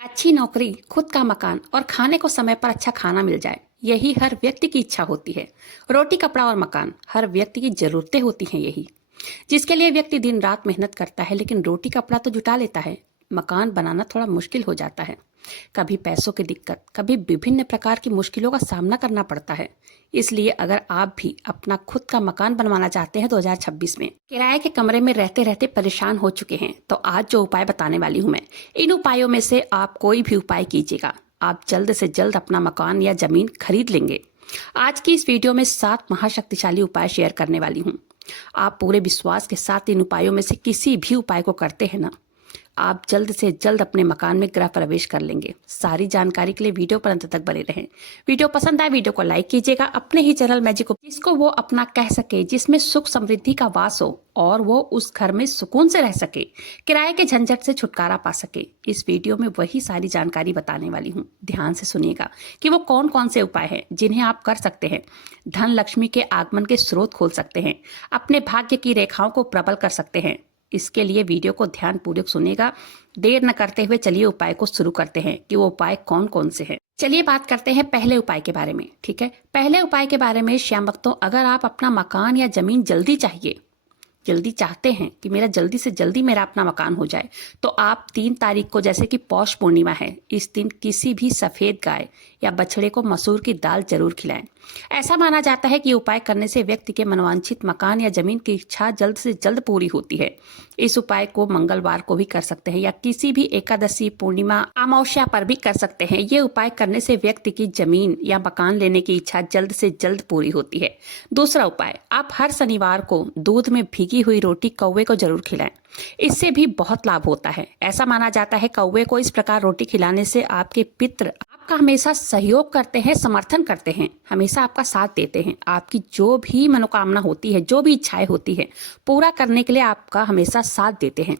अच्छी नौकरी, खुद का मकान और खाने को समय पर अच्छा खाना मिल जाए, यही हर व्यक्ति की इच्छा होती है। रोटी, कपड़ा और मकान हर व्यक्ति की जरूरतें होती हैं यही, जिसके लिए व्यक्ति दिन रात मेहनत करता है, लेकिन रोटी कपड़ा तो जुटा लेता है, मकान बनाना थोड़ा मुश्किल हो जाता है। कभी पैसों की दिक्कत, कभी विभिन्न प्रकार की मुश्किलों का सामना करना पड़ता है। इसलिए अगर आप भी अपना खुद का मकान बनवाना चाहते हैं 2026 में, किराए के कमरे में रहते रहते परेशान हो चुके हैं, तो आज जो उपाय बताने वाली हूँ मैं, इन उपायों में से आप कोई भी उपाय कीजिएगा, आप जल्द से जल्द अपना मकान या जमीन खरीद लेंगे। आज की इस वीडियो में 7 महाशक्तिशाली उपाय शेयर करने वाली हूँ। आप पूरे विश्वास के साथ इन उपायों में से किसी भी उपाय को करते हैं ना, आप जल्द से जल्द अपने मकान में गृह प्रवेश कर लेंगे। सारी जानकारी के लिए वीडियो पर अंत तक बने रहें। वीडियो पसंद आए वीडियो को लाइक कीजिएगा। अपने ही चैनल मैजिक को, जिसको वो अपना कह सके, जिसमें सुख समृद्धि का वास हो और वो उस घर में सुकून से रह सके, किराए के झंझट से छुटकारा पा सके। इस वीडियो में वही सारी जानकारी बताने वाली हूँ। ध्यान से सुनिएगा कि वो कौन कौन से उपाय हैं जिन्हें आप कर सकते हैं। धन लक्ष्मी के आगमन के स्रोत खोल सकते हैं, अपने भाग्य की रेखाओं को प्रबल कर सकते हैं। इसके लिए वीडियो को ध्यानपूर्वक सुनेगा। देर न करते हुए चलिए उपाय को शुरू करते हैं कि वो उपाय कौन कौन से हैं। चलिए बात करते हैं पहले उपाय के बारे में। ठीक है, पहले उपाय के बारे में श्याम भक्तों, अगर आप अपना मकान या जमीन जल्दी चाहते हैं कि मेरा जल्दी से जल्दी मेरा अपना मकान हो जाए, तो आप 3 तारीख को, जैसे कि पौष पूर्णिमा है, इस दिन किसी भी सफेद गाय या बछड़े को मसूर की दाल जरूर खिलाएं। ऐसा माना जाता है कि उपाय करने से व्यक्ति के मनोवांछित मकान या जमीन की इच्छा जल्द से जल्द पूरी होती है। इस उपाय को मंगलवार को भी कर सकते हैं या किसी भी एकादशी, पूर्णिमा, अमावस्या पर भी कर सकते हैं। ये उपाय करने से व्यक्ति की जमीन या मकान लेने की इच्छा जल्द से जल्द पूरी होती है। दूसरा उपाय, आप हर शनिवार को दूध में भीगी हुई रोटी कौवे को जरूर खिलाएं। इससे भी बहुत लाभ होता है। ऐसा माना जाता है कौवे को इस प्रकार रोटी खिलाने से आपके पितृ आपका हमेशा सहयोग करते हैं, समर्थन करते हैं, हमेशा आपका साथ देते हैं। आपकी जो भी मनोकामना होती है, जो भी इच्छाएं होती है, पूरा करने के लिए आपका हमेशा साथ देते हैं।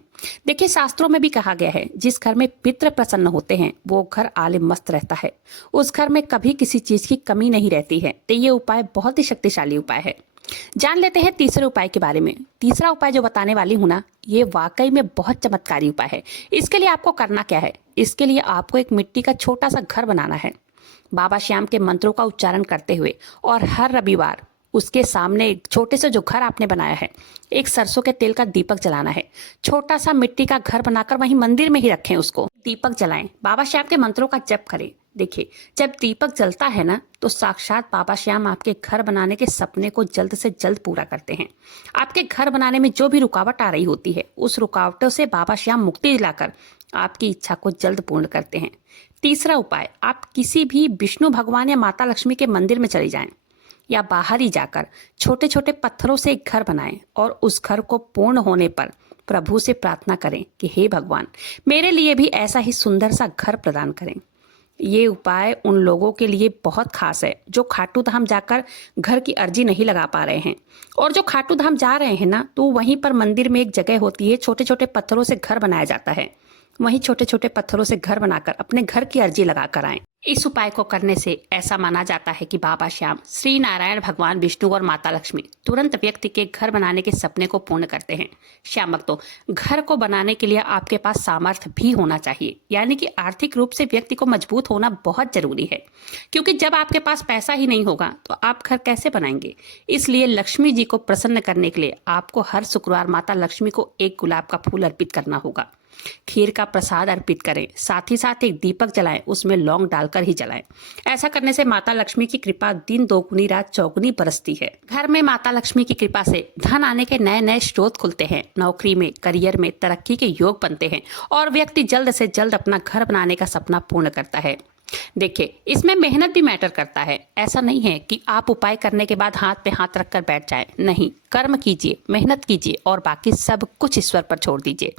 देखिए, शास्त्रों में भी कहा गया है, जिस घर में पितृ प्रसन्न होते हैं वो घर आले मस्त रहता है। उस घर में कभी किसी चीज की कमी नहीं रहती है। तो ये उपाय बहुत ही शक्तिशाली उपाय है। जान लेते हैं तीसरे उपाय के बारे में। तीसरा उपाय जो बताने वाली हूं ना, ये वाकई में बहुत चमत्कारी उपाय है। इसके लिए आपको करना क्या है, इसके लिए आपको एक मिट्टी का छोटा सा घर बनाना है, बाबा श्याम के मंत्रों का उच्चारण करते हुए, और हर रविवार उसके सामने एक छोटे से जो घर आपने बनाया है, एक सरसों के तेल का दीपक जलाना है। छोटा सा मिट्टी का घर बनाकर वहीं मंदिर में ही रखें, उसको दीपक जलाएं, बाबा श्याम के मंत्रों का जप करें। देखिए, जब दीपक जलता है ना, तो साक्षात बाबा श्याम आपके घर बनाने के सपने को जल्द से जल्द पूरा करते हैं। आपके घर बनाने में जो भी रुकावट आ रही होती है, उस रुकावटों से बाबा श्याम मुक्ति दिलाकर आपकी इच्छा को जल्द पूर्ण करते हैं। तीसरा उपाय, आप किसी भी विष्णु भगवान या माता लक्ष्मी के मंदिर में चले जाएं या बाहर ही जाकर छोटे छोटे पत्थरों से एक घर बनाएं और उस घर को पूर्ण होने पर प्रभु से प्रार्थना करें कि हे भगवान, मेरे लिए भी ऐसा ही सुंदर सा घर प्रदान करें। ये उपाय उन लोगों के लिए बहुत खास है जो खाटू धाम जाकर घर की अर्जी नहीं लगा पा रहे हैं, और जो खाटू धाम जा रहे हैं ना, तो वहीं पर मंदिर में एक जगह होती है, छोटे छोटे पत्थरों से घर बनाया जाता है। वहीं छोटे छोटे पत्थरों से घर बनाकर अपने घर की अर्जी लगा कर आए। इस उपाय को करने से ऐसा माना जाता है कि बाबा श्याम, श्री नारायण भगवान विष्णु और माता लक्ष्मी तुरंत व्यक्ति के घर बनाने के सपने को पूर्ण करते हैं। श्याम भक्तों, घर को बनाने के लिए आपके पास सामर्थ्य भी होना चाहिए, यानी कि आर्थिक रूप से व्यक्ति को मजबूत होना बहुत जरूरी है, क्योंकि जब आपके पास पैसा ही नहीं होगा तो आप घर कैसे बनाएंगे। इसलिए लक्ष्मी जी को प्रसन्न करने के लिए आपको हर शुक्रवार माता लक्ष्मी को एक गुलाब का फूल अर्पित करना होगा, खीर का प्रसाद अर्पित करें, साथ ही साथ एक दीपक जलाएं, उसमें लौंग डालकर ही जलाएं। ऐसा करने से माता लक्ष्मी की कृपा दिन दोगुनी रात चौगुनी बरसती है। घर में माता लक्ष्मी की कृपा से धन आने के नए नए स्रोत खुलते हैं, नौकरी में, करियर में तरक्की के योग बनते हैं और व्यक्ति जल्द से जल्द अपना घर बनाने का सपना पूर्ण करता है। देखिए, इसमें मेहनत भी मैटर करता है। ऐसा नहीं है कि आप उपाय करने के बाद हाथ पे हाथ रखकर बैठ जाएं। नहीं, कर्म कीजिए, मेहनत कीजिए और बाकी सब कुछ ईश्वर पर छोड़ दीजिए।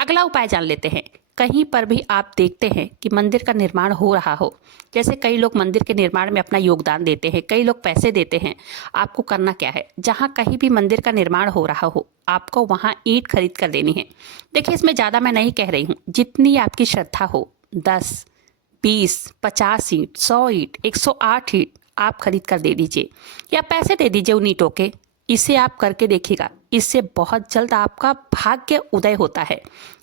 अगला उपाय जान लेते हैं। कहीं पर भी आप देखते हैं कि मंदिर का निर्माण हो रहा हो, जैसे कई लोग मंदिर के निर्माण में अपना योगदान देते हैं, कई लोग पैसे देते हैं। आपको करना क्या है, जहां कहीं भी मंदिर का निर्माण हो रहा हो, आपको वहां ईंट खरीद कर देनी है। देखिए, इसमें ज्यादा मैं नहीं कह रही हूँ, जितनी आपकी श्रद्धा हो, 10, 20, 50 ईंट, 100 ईंट, 108 ईंट आप खरीद कर दे दीजिए या पैसे दे दीजिए उन ईंटों के। इसे आप करके देखिएगा, इससे बहुत जल्द आपका भाग्य उदय होता है,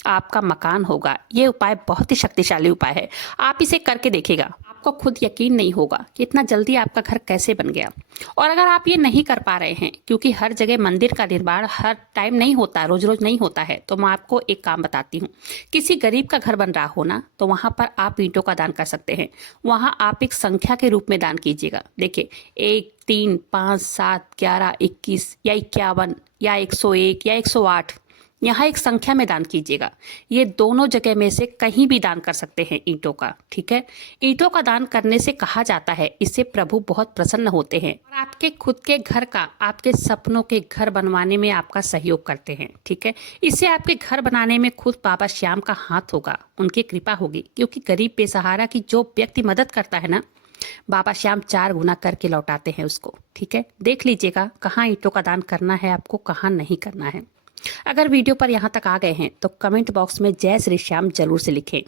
आपका मकान होगा। ये उपाय बहुत ही शक्तिशाली उपाय है, आप इसे करके देखिएगा। आपको खुद यकीन नहीं होगा कि इतना जल्दी आपका घर कैसे बन गया। और अगर आप ये नहीं कर पा रहे हैं, क्योंकि हर जगह मंदिर का निर्माण हर टाइम नहीं होता, रोज रोज नहीं होता है, तो मैं आपको एक काम बताती हूँ। किसी गरीब का घर बन रहा हो ना, तो वहां पर आप ईंटों का दान कर सकते हैं। वहां आप एक संख्या के रूप में दान कीजिएगा। देखिए, 1, 3, 5, 7, 11, 21 या 51 या 101 या 108, यहाँ एक संख्या में दान कीजिएगा। ये दोनों जगह में से कहीं भी दान कर सकते हैं ईंटों का, ठीक है। ईंटों का दान करने से कहा जाता है इससे प्रभु बहुत प्रसन्न होते हैं और आपके खुद के घर का, आपके सपनों के घर बनवाने में आपका सहयोग करते हैं, ठीक है। इससे आपके घर बनाने में खुद बाबा श्याम का हाथ होगा, उनकी कृपा होगी, क्योंकि गरीब बेसहारा की जो व्यक्ति मदद करता है ना, बाबा श्याम 4 गुना करके लौटाते हैं उसको, ठीक है। देख लीजिएगा कहाँ ईंटों का दान करना है आपको, कहाँ नहीं करना है। अगर वीडियो पर यहाँ तक आ गए हैं तो कमेंट बॉक्स में जय श्री श्याम जरूर से लिखें,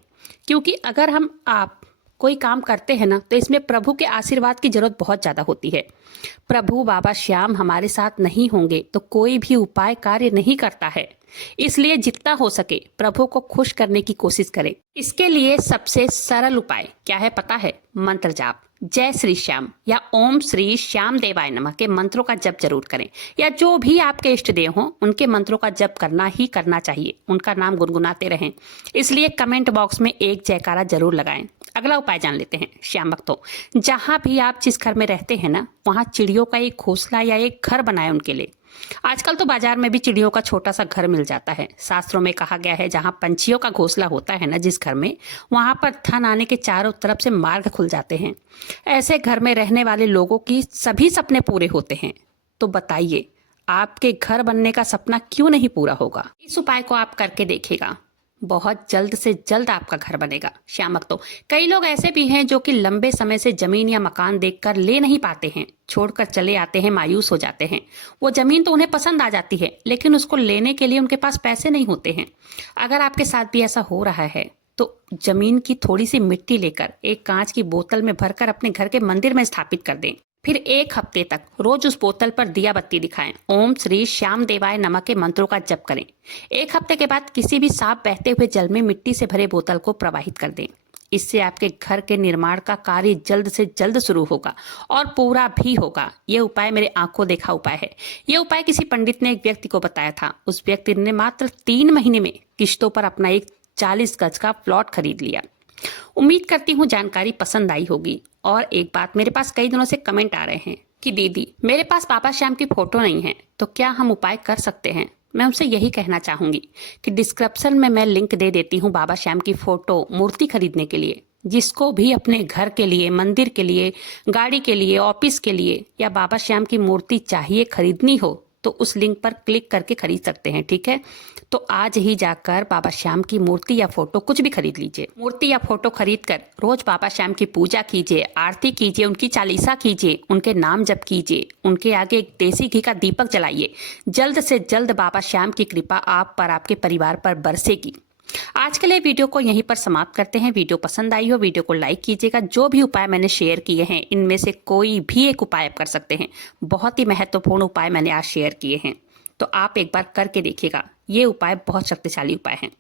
क्योंकि अगर आप कोई काम करते हैं ना, तो इसमें प्रभु के आशीर्वाद की जरूरत बहुत ज़्यादा होती है। प्रभु बाबा श्याम हमारे साथ नहीं होंगे तो कोई भी उपाय कार्य नहीं करता है। इसलिए जितना हो सके प्रभु को खुश करने की कोशिश करें। इसके लिए सबसे सरल उपाय क्या है पता है? मंत्र जाप, जय श्री श्याम या ओम श्री श्याम देवाय नमः के मंत्रों का जप जरूर करें, या जो भी आपके इष्ट देव हों उनके मंत्रों का जप करना ही करना चाहिए, उनका नाम गुनगुनाते रहें। इसलिए कमेंट बॉक्स में एक जयकारा जरूर लगाएं। अगला उपाय जान लेते हैं श्याम भक्तों। जहां भी आप जिस घर में रहते हैं ना, वहां चिड़ियों का एक घोंसला या एक घर बनाएं उनके लिए। आजकल तो बाजार में भी चिड़ियों का छोटा सा घर मिल जाता है। शास्त्रों में कहा गया है जहां पंछियों का घोंसला होता है ना जिस घर में, वहां पर धन आने के चारों तरफ से मार्ग खुल जाते हैं। ऐसे घर में रहने वाले लोगों की सभी सपने पूरे होते हैं। तो बताइए आपके घर बनने का सपना क्यों नहीं पूरा होगा? इस उपाय को आप करके देखिएगा, बहुत जल्द से जल्द आपका घर बनेगा। श्याम भक्तों, कई लोग ऐसे भी हैं जो कि लंबे समय से जमीन या मकान देखकर ले नहीं पाते हैं, छोड़कर चले आते हैं, मायूस हो जाते हैं। वो जमीन तो उन्हें पसंद आ जाती है, लेकिन उसको लेने के लिए उनके पास पैसे नहीं होते हैं। अगर आपके साथ भी ऐसा हो रहा है तो जमीन की थोड़ी सी मिट्टी लेकर एक कांच की बोतल में भरकर अपने घर के मंदिर में स्थापित कर दें। फिर 1 हफ्ते तक रोज उस बोतल पर दिया बत्ती दिखाएं। ओम श्री श्याम देवाय नमः के मंत्रों का जप करें। 1 हफ्ते के बाद किसी भी साफ बहते हुए जल में मिट्टी से भरे बोतल को प्रवाहित कर दें। इससे आपके घर के निर्माण का कार्य जल्द से जल्द शुरू होगा और पूरा भी होगा। ये उपाय मेरे आंखों देखा उपाय है। ये उपाय किसी पंडित ने एक व्यक्ति को बताया था। उस व्यक्ति ने मात्र 3 महीने में किश्तों पर अपना एक 40 गज का प्लॉट खरीद लिया। उम्मीद करती हूँ जानकारी पसंद आई होगी। और एक बात, मेरे पास कई दिनों से कमेंट आ रहे हैं कि दीदी मेरे पास बाबा श्याम की फोटो नहीं है, तो क्या हम उपाय कर सकते हैं? मैं उनसे यही कहना चाहूंगी कि डिस्क्रिप्शन में मैं लिंक दे देती हूँ बाबा श्याम की फोटो मूर्ति खरीदने के लिए। जिसको भी अपने घर के लिए, मंदिर के लिए, गाड़ी के लिए, ऑफिस के लिए या बाबा श्याम की मूर्ति चाहिए, खरीदनी हो, तो उस लिंक पर क्लिक करके खरीद सकते हैं, ठीक है। तो आज ही जाकर बाबा श्याम की मूर्ति या फोटो कुछ भी खरीद लीजिए। मूर्ति या फोटो खरीद कर रोज बाबा श्याम की पूजा कीजिए, आरती कीजिए, उनकी चालीसा कीजिए, उनके नाम जप कीजिए, उनके आगे एक देसी घी का दीपक जलाइए। जल्द से जल्द बाबा श्याम की कृपा आप पर, आपके परिवार पर बरसेगी। आज के लिए वीडियो को यहीं पर समाप्त करते हैं। वीडियो पसंद आई हो वीडियो को लाइक कीजिएगा। जो भी उपाय मैंने शेयर किए हैं इनमें से कोई भी एक उपाय आप कर सकते हैं। बहुत ही महत्वपूर्ण उपाय मैंने आज शेयर किए हैं, तो आप एक बार करके देखिएगा। ये उपाय बहुत शक्तिशाली उपाय हैं।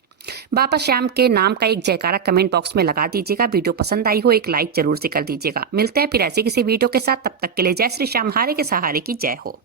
बाबा श्याम के नाम का एक जयकारा कमेंट बॉक्स में लगा दीजिएगा। वीडियो पसंद आई हो एक लाइक जरूर से कर दीजिएगा। मिलते हैं फिर ऐसे किसी वीडियो के साथ, तब तक के लिए जय श्री श्याम, हारे के सहारे की जय हो।